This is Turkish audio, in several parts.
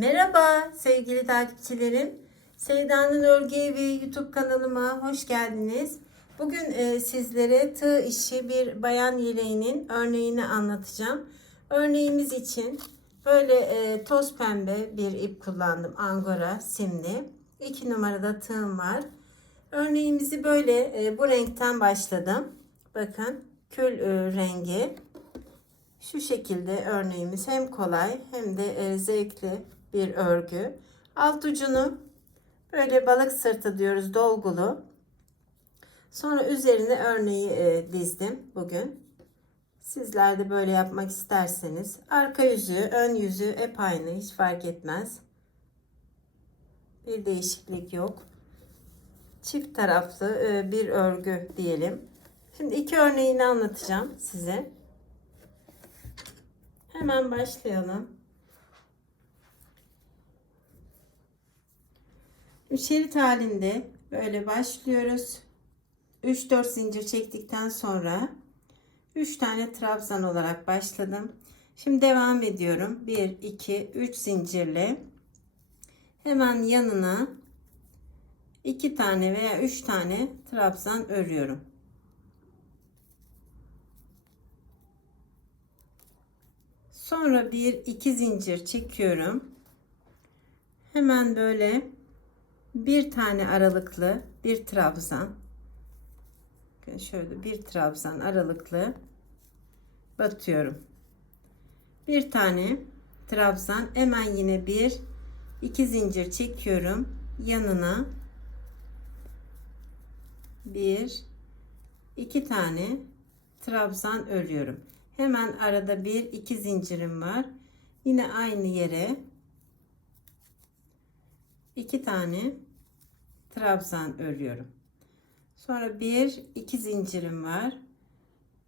Merhaba sevgili takipçilerim. Sevda'nın Örgü Evi YouTube kanalıma hoş geldiniz. Bugün e, sizlere tığ işi bir bayan yeleğinin örneğini anlatacağım. Örneğimiz için böyle e, toz pembe bir ip kullandım. Angora simli. 2 numarada tığım var. Örneğimizi böyle e, bu renkten başladım. Bakın kül rengi. Şu şekilde örneğimiz hem kolay hem de zevkli bir örgü. Alt ucunu böyle balık sırtı diyoruz dolgulu. Sonra üzerine örneği e, dizdim bugün. Sizler de böyle yapmak isterseniz arka yüzü, ön yüzü hep aynı hiç fark etmez. Bir değişiklik yok. Çift taraflı e, bir örgü diyelim. Şimdi iki örneğini anlatacağım size. Hemen başlayalım. Şerit halinde böyle başlıyoruz. 3-4 zincir çektikten sonra 3 tane trabzan olarak başladım. Şimdi devam ediyorum. 1, 2, 3 zincirle hemen yanına 2 tane veya 3 tane trabzan örüyorum. Sonra bir iki zincir çekiyorum. Hemen böyle bir tane aralıklı bir trabzan. Şöyle bir trabzan aralıklı batıyorum. Bir tane trabzan hemen yine bir iki zincir çekiyorum yanına bir iki tane trabzan örüyorum. Hemen arada bir iki zincirim var. Yine aynı yere iki tane trabzan örüyorum. Sonra bir iki zincirim var.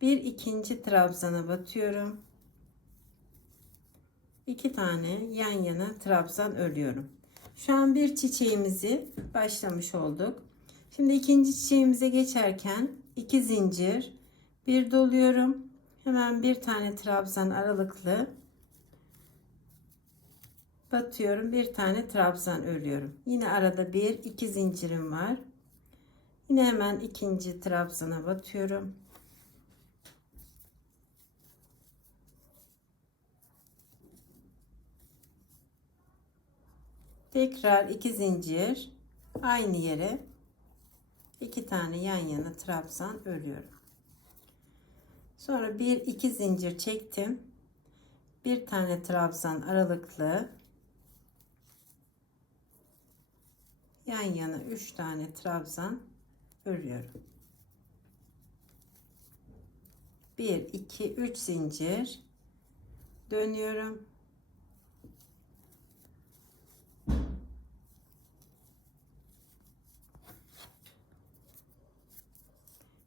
Bir ikinci trabzana batıyorum. İki tane yan yana trabzan örüyorum. Şu an bir çiçeğimizi başlamış olduk. Şimdi ikinci çiçeğimize geçerken iki zincir bir doluyorum Hemen bir tane trabzan aralıklı batıyorum. Bir tane trabzan örüyorum. Yine arada bir iki zincirim var. Yine hemen ikinci trabzana batıyorum. Tekrar iki zincir aynı yere iki tane yan yana trabzan örüyorum. Sonra bir iki zincir çektim. Bir tane trabzan aralıklı. Yan yana üç tane trabzan örüyorum. Bir, iki, üç zincir dönüyorum.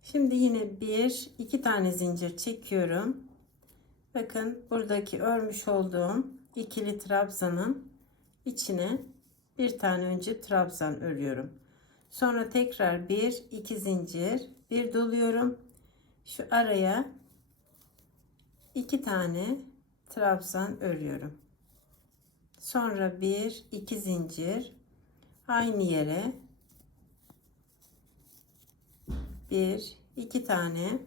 Şimdi yine bir iki tane zincir çekiyorum. Bakın buradaki örmüş olduğum ikili trabzanın içine bir tane önce trabzan örüyorum. Sonra tekrar bir iki zincir bir doluyorum. Şu araya iki tane trabzan örüyorum. Sonra bir iki zincir aynı yere bir iki tane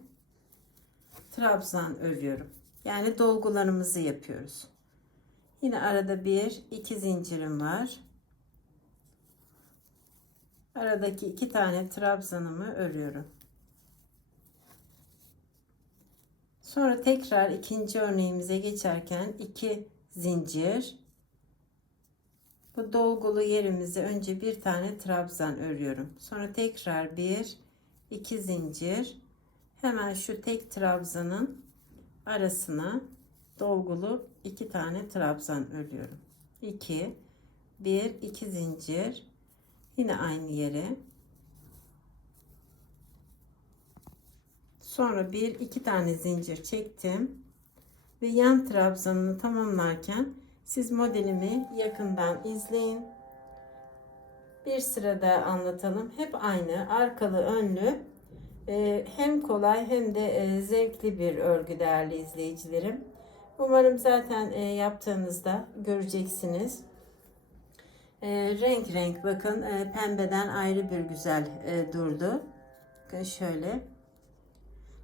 trabzan örüyorum. Yani dolgularımızı yapıyoruz. Yine arada bir iki zincirim var. Aradaki iki tane trabzanımı örüyorum. Sonra tekrar ikinci örneğimize geçerken iki zincir. Bu dolgulu yerimize önce bir tane trabzan örüyorum. Sonra tekrar bir 2 zincir hemen şu tek trabzanın arasına dolgulu iki tane trabzan örüyorum 2 1 2 zincir yine aynı yere sonra bir iki tane zincir çektim ve yan trabzanını tamamlarken siz modelimi yakından izleyin bir sırada anlatalım. Hep aynı arkalı önlü e, hem kolay hem de e, zevkli bir örgü değerli izleyicilerim. Umarım zaten e, yaptığınızda göreceksiniz. E, renk renk bakın e, pembeden ayrı bir güzel e, durdu. Bakın şöyle.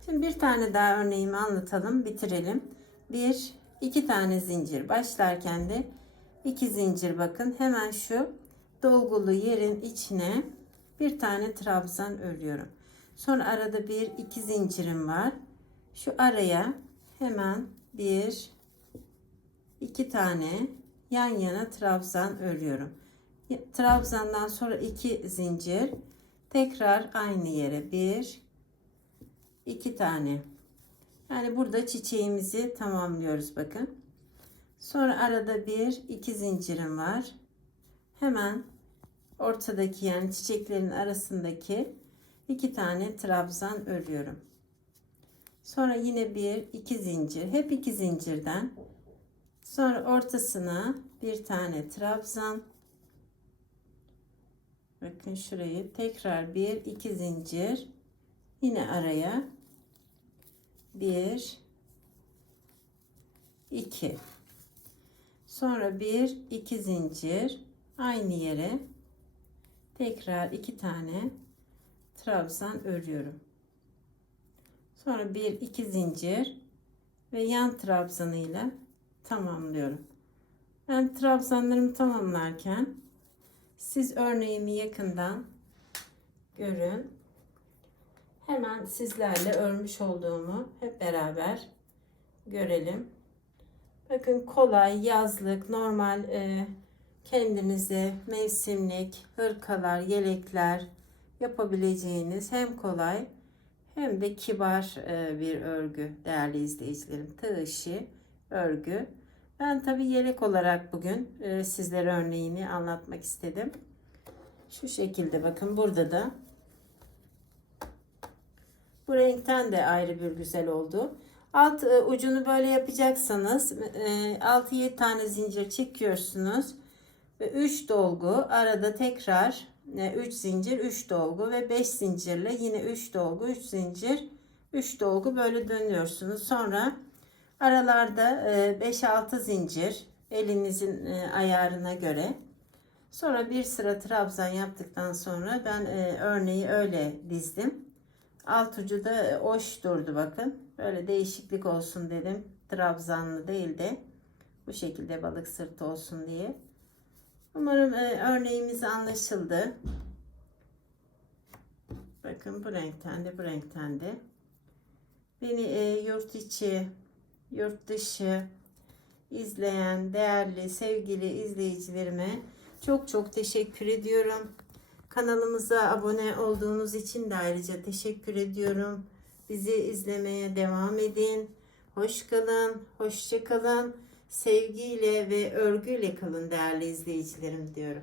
Şimdi bir tane daha örneğimi anlatalım, bitirelim. Bir, iki tane zincir. Başlarken de iki zincir bakın. Hemen şu dolgulu yerin içine bir tane trabzan örüyorum. Sonra arada bir iki zincirim var. Şu araya hemen bir iki tane yan yana trabzan örüyorum. Trabzandan sonra iki zincir. Tekrar aynı yere bir iki tane. Yani burada çiçeğimizi tamamlıyoruz bakın. Sonra arada bir iki zincirim var. Hemen ortadaki yani çiçeklerin arasındaki iki tane trabzan örüyorum. Sonra yine bir iki zincir. Hep iki zincirden. Sonra ortasına bir tane trabzan. Bakın şurayı tekrar bir iki zincir. Yine araya bir iki. Sonra bir iki zincir aynı yere tekrar iki tane trabzan örüyorum. Sonra bir iki zincir ve yan trabzanıyla tamamlıyorum. Ben trabzanlarımı tamamlarken siz örneğimi yakından görün. Hemen sizlerle örmüş olduğumu hep beraber görelim. Bakın kolay yazlık normal e, kendinize mevsimlik hırkalar, yelekler yapabileceğiniz hem kolay hem de kibar e, bir örgü değerli izleyicilerim. Tığ işi örgü. Ben tabi yelek olarak bugün e, sizlere örneğini anlatmak istedim. Şu şekilde bakın burada da bu renkten de ayrı bir güzel oldu. Alt e, ucunu böyle yapacaksanız e, 6-7 tane zincir çekiyorsunuz. Ve 3 dolgu arada tekrar 3 zincir 3 dolgu ve 5 zincirle yine 3 dolgu 3 zincir 3 dolgu böyle dönüyorsunuz. Sonra aralarda 5-6 zincir elinizin ayarına göre. Sonra bir sıra trabzan yaptıktan sonra ben örneği öyle dizdim. Alt ucu da hoş durdu bakın. Böyle değişiklik olsun dedim. Trabzanlı değil de bu şekilde balık sırtı olsun diye. Umarım örneğimiz anlaşıldı. Bakın bu renkten de bu renkten de. Beni e, yurt içi, yurt dışı izleyen değerli sevgili izleyicilerime çok çok teşekkür ediyorum. Kanalımıza abone olduğunuz için de ayrıca teşekkür ediyorum. Bizi izlemeye devam edin. Hoş kalın, hoşça kalın. Sevgiyle ve örgüyle kalın değerli izleyicilerim diyorum.